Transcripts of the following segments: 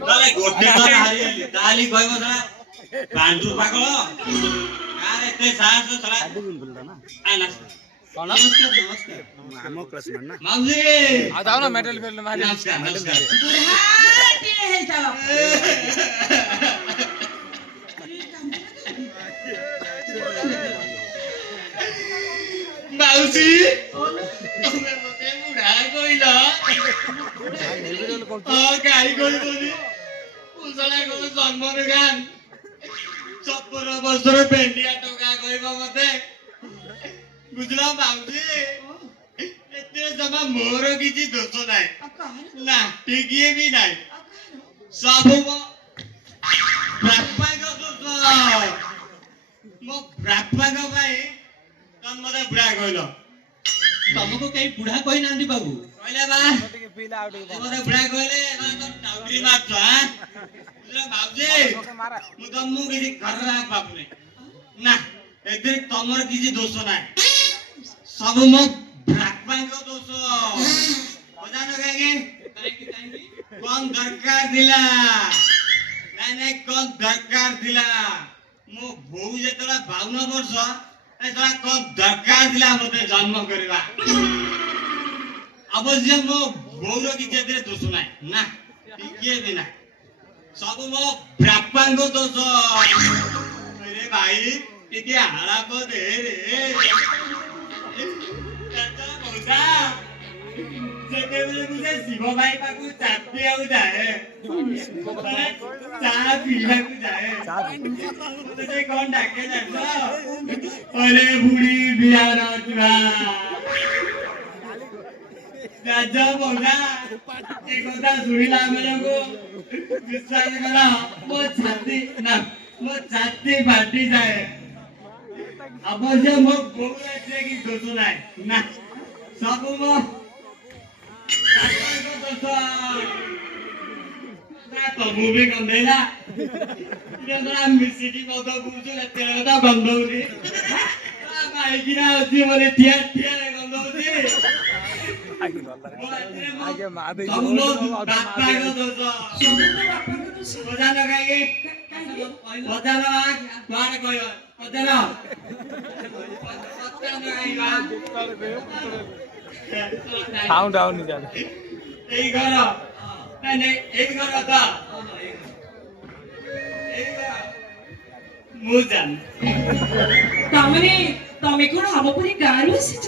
ତାହେଲେ ଗୋଟେ ଥର ହାରିଗଲି ତାହେଲେ କହିବ ଶଳା ପାଣ୍ଡୁ ପାଗଳ ଆରେ ଏତେ ସାହସ ଶଳା ଆଇଲା କଣ ନମସ୍କାର ଆମ କ୍ଲାସମେଟ ନା ମାଉସୀ ଆଉ ଯାଉ ନା ମେଡାଲ ଫେଡାଲ ମାରି ନମସ୍କାର ନମସ୍କାର ବୁଢାଟିଏ ହେଇଥାଅ ମାଉସୀ ତମେ ମତେ ବୁଢା କହିଲ ଗାଈ କହିବନି କୁଶଳା କହିବ ଜନ୍ମରୁ ଗାନ ସତର ବର୍ଷର ପେଣ୍ଡିଆ ଟଙ୍କା କହିବ ମତେ ବୁଝିଲ ମାଉସୀ ଏଥିରେ ଜମା ମୋର କିଛି ଦୋଷ ନାହିଁ ନା ଟିକିଏ ବି ନାହିଁ ସବୁ ମୋ ବାପାଙ୍କ ଦୋଷ ମୋ ବାପାଙ୍କ ପାଇଁ ତମେ ମତେ ବୁଢା କହିଲ ତମକୁ କେହି ବୁଢା କହିନାହାନ୍ତି ବାବୁ କହିଲେ ବା ମତେ ବୁଢା କହିଲେ ତମ ଟାଉଟରି ମାରୁଛ ମାଉସୀ ମୁଁ ତମକୁ କିଛି ଖରାପ ଭାବୁନି ନା ଏଥିରେ ତମର କିଛି ଦୋଷ ନାହିଁ ସବୁ ମୋ ବାପାଙ୍କ ଦୋଷ ବୁଝାନ କାହିଁକି କଣ ଦରକାର ଥିଲା ନାଇଁ ନାଇଁ କଣ ଦରକାର ଥିଲା ମୋ ବୋଉ ଯେତେବେଳେ 52 ବର୍ଷ କଣ ଦରକାର ଥିଲା ମତେ ଜନ୍ମ କରିବା ଅବଶ୍ୟ ମୋ ବୋଉର କିଛି ଏଥିରେ ଦୋଷ ନାହିଁ ନା ଟିକିଏ ବି ନାହିଁ ସବୁ ମୋ ବାପାଙ୍କ ଦୋଷ ରେ ଭାଇ ଟିକେ ଆଳାପ ଦେ ରେ ଯେତେବେଳେ ମୁଁ ସେ ଶିବ ଭାଇ ପାଖକୁ ଚାପିବାକୁ ଯାଏ ଚା ପିଇବାକୁ ଯାଏ ସେ କଣ ଡାକେ ଜାଣିଛ ଅରେ ବୁଢୀ ବିହାର ଚୁଆ ରାଜ ମଉସା ଏ କଥା ଶୁଣିଲା ବେଳକୁ ବିଶ୍ୱାସ କର ମୋ ଛାତି ଫାଟି ଯାଏ ଅବଶ୍ୟ ମୋ ବୋଉର ଏଥିରେ କିଛି ଦୋଷ ନାହିଁ ନା ସବୁ ମୋ ଦୋଷ ତମକୁ ବି ଗନ୍ଧେଇଲା ମିଶିକି ମଦ ପିଉଛୁ ଏତେ କଥା ଗନ୍ଧଉନି କାହିଁକିନା ଅଛି ବୋଲି ଠିଆ ଠିଆରେ ଗନ୍ଧଉଛି ସାଉଣ୍ଡ ଆଉନି ଜାନ ଏଇ ଘର ଏଇ ଘର ତ ମୁଁ ଜାଣି ତାମାନେ ତମେ କଣ ଆମ ପରି ଗାଁରୁ ଆସିଛ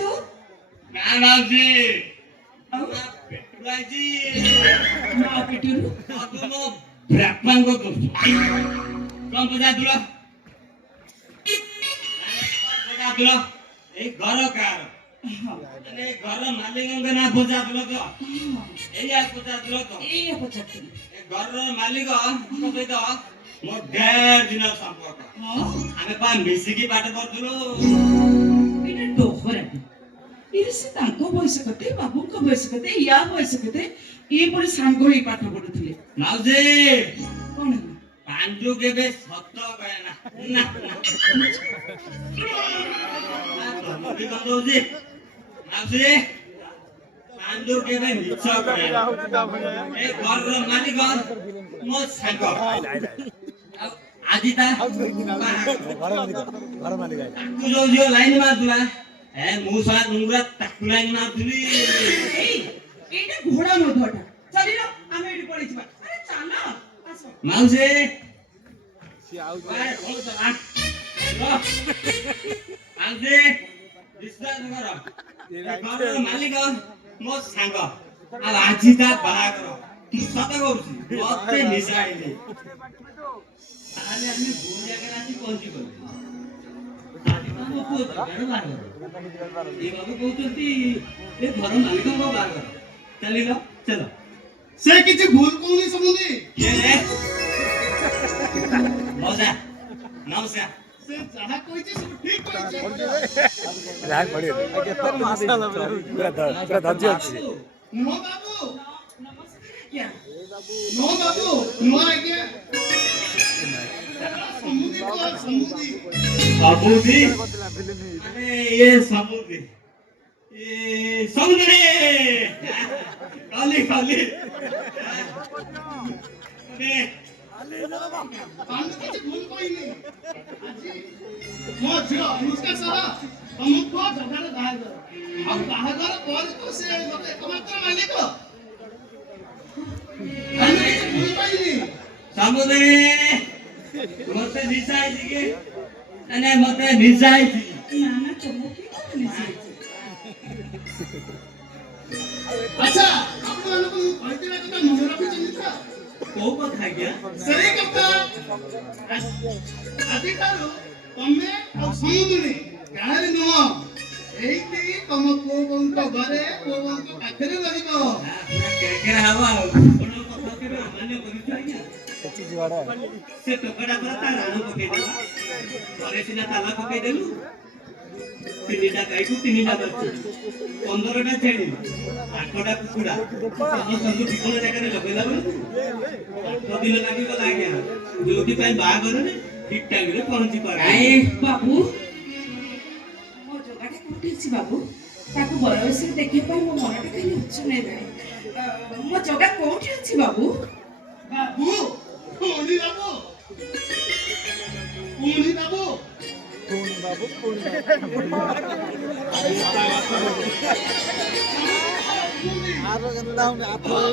ନା ମାଉସୀ ଆଉ ପେଟୁଆଜି ମା ପିଟୁରୁ ସବୁ ମୋ ବାପାଙ୍କ ଦୋଷ କଣ ପଚାରୁଥିଲ ଏଇ ଘର କାହାର ଘର ମାଲିକଙ୍କ ନାଁ ପଚାରୁଥିଲ ତ ଏଇଆ ପଚାରୁଥିଲ ତ ଏଇଆ ପଚାରୁଥିଲି ଏ ଘରର ମାଲିକଙ୍କ ସହିତ ମୋ ଢେର ଦିନ ସମ୍ପର୍କ ଆମେ ପା ମିଶିକି ପାଠ ପଢୁଥିଲୁ ଏଇଟା ଡୋହରା ସେ ତାଙ୍କ ବୟସ କେତେ ବାବୁଙ୍କ ବୟସ କେତେ ୟା ବୟସ କେତେ ଏପରି ସାଙ୍ଗ ହେଇ ପାଠ ପଢୁଥିଲେ ମାଉସୀ କଣ ପାଣ୍ଡୁ କେବେ ସତ କହେ ନା ମାଉସୀ ପାଣ୍ଡୁ କେବେ ମିଛ କହେ ନା ଏ ଘରର ମାଲିକ ମୋ ସାଙ୍ଗ ଆଜି ତା ଯୋଉ ଝିଅ ଲାଇନ ମାରୁଥିଲା ମୁଁ ଶଳା ନୁଙ୍ଗରା ତାକୁ ଲାଇନ ମାରୁଥିଲି ଏଇଟା ଘୋଡା ମଧୁଟା ଚାଲିଲ ଆମେ ଏଠି ପଳେଇଯିବା ଆରେ ଚାଲ ଆସ ମାଉସୀ ମାଉସୀ ବିଶ୍ୱାସ କର ଘରର ମାଲିକ ମୋ ସାଙ୍ଗ ଆଉ ଆଜି ତା ବାହାଘର ସତ କହୁଛି ମତେ ମିଶାଇଲେ ତାହେଲେ ଆମେ ଭୁଲ ଜାଗାରେ ଆସି ପହଞ୍ଚି ଗଲୁ ମୋ ପୁଅ ବାହାଘର ଏ ବାବୁ କହୁଛନ୍ତି ଏ ଘର ମାଲିକଙ୍କ ବାହାଘର ଚାଲିଲ ଚାଲ ସେ କିଛି ଭୁଲ କହୁନି ସମୁଦି ମଜା ନମସ୍କାର ସେ ଯାହା କହିଛି ସବୁ ଠିକ କହିଛି ରାଗ ପଡିବ କେତେ ମାସଲା ପୁରା ଧୈର୍ଯ୍ୟ ଅଛି ନୋ ବାବୁ ନମସ୍କାର ନୋ ବାବୁ ନୋ ଆଜ୍ଞା ସମୁଦି କହ ସମୁଦି ସମୁଦି ମାନେ ये ସମୁଦି ସମୁଦି କଲି ଆମେ କିଛି ଭୁଲ କହିନି ଆଜି ମୋ ଝିଅ ଅନୁଷ୍କା ସହ ତମ ପୁଅ ଜଗାର ବାହାଘର ଆଉ ବାହାଘର ପରେ ତ ସେ ମୋତେ ଏକମାତ୍ର ମାଲିକ ଆମେ କିଛି ଭୁଲ କହିନି ସମୁଦ୍ରେ ମତେ ନିଶା ହେଇଛି କି ନା ମତେ ନିଶା ହେଇଛି ନା ନା ଚମକି କଣ ନିଶାଇଛି ଆଚ୍ଛା ଆପଣମାନଙ୍କୁ ମୁଁ କହିଥିବା କଥା ମନେ ରଖିଛନ୍ତି ତ କୋଉ କଥା ଆଜ୍ଞା ସେଇ କଥା ଆଜିଠାରୁ ତମେ ଆଉ ସମୁଦ୍ରୀ ଗାଁରେ ନୁହଁ ଏଇଠି ତମ ପୁଅ ବୋଉଙ୍କ ଘରେ ପୁଅ ବୋଉଙ୍କ ପାଖରେ ରହିବ କେକେରା ହବ ଆଉ କଣ କଥା କେବେ ଅମାନ୍ୟ କରୁଛୁ ଆଜ୍ଞା ସେ ଟୋକାଟା ପରା ତା ରାଣ ପକେଇଦେଲା ଘରେ ସିନା ତାଲା ପକେଇଦେଲୁ 3ଟା ଗାଈକୁ 3ଟା ବାଛୁରୀ 15ଟା ଛେଳି 8ଟା କୁକୁଡ଼ା ସମସ୍ତଙ୍କୁ ଠିକଣ ଜାଗାରେ ଲଗେଇଲା ବେଳକୁ 8 ଦିନ ଲାଗିଗଲା ଆଜ୍ଞା ଯୋଉଥିପାଇଁ ବାହାଘରରେ ଠିକ ଟାଇମରେ ପହଞ୍ଚି ପାରିଲା ବାବୁ ମୋ ଜଗାଟା କୋଉଠି ଅଛି ବାବୁ ତାକୁ ବୟସରେ ଦେଖିବା ପାଇଁ ମୋ ମନଟା ଖାଲି ଉଚ୍ଚ ନେଲାଣି ମୋ ଜଗା କୋଉଠି ଅଛି ବାବୁ ବାବୁ ପୁଣି ବାବୁ ପୁଣି ବାବୁ ଆଥର